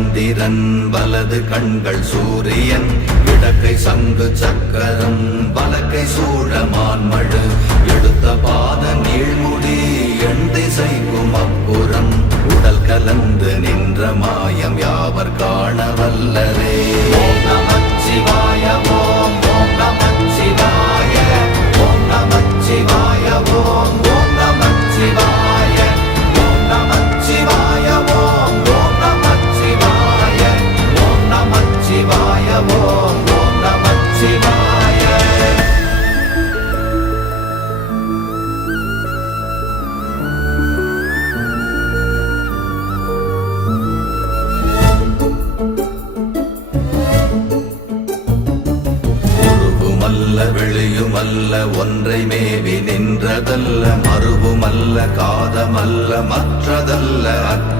சந்திரன் வலது கண்கள் சூரியன் இடக்கை சங்கு சக்கரம் வலக்கை சூழமான்மழு எடுத்த பாத நீழ்முடி எண் திசைக்கும் அப்புறம் உடல் கலந்து நின்ற மாயம் யாவர் காண வல்லரே. ஓம் நமச்சிவாய ஓம் ஓம் நமச்சிவாய ஓம் நமச்சிவாய ஓம் ஓம் நமச்சிவாய ஓம் நமச்சிவாய ஓம் ஓம் நமச்சிவாய ஓம் நமச்சிவாய ஓம் ஓம் நமச்சிவாய. வெளியுமல்ல ஒன்றை மேவி நின்றதல்ல மறுவுமல்ல காதமல்ல மற்றதல்ல அற்ற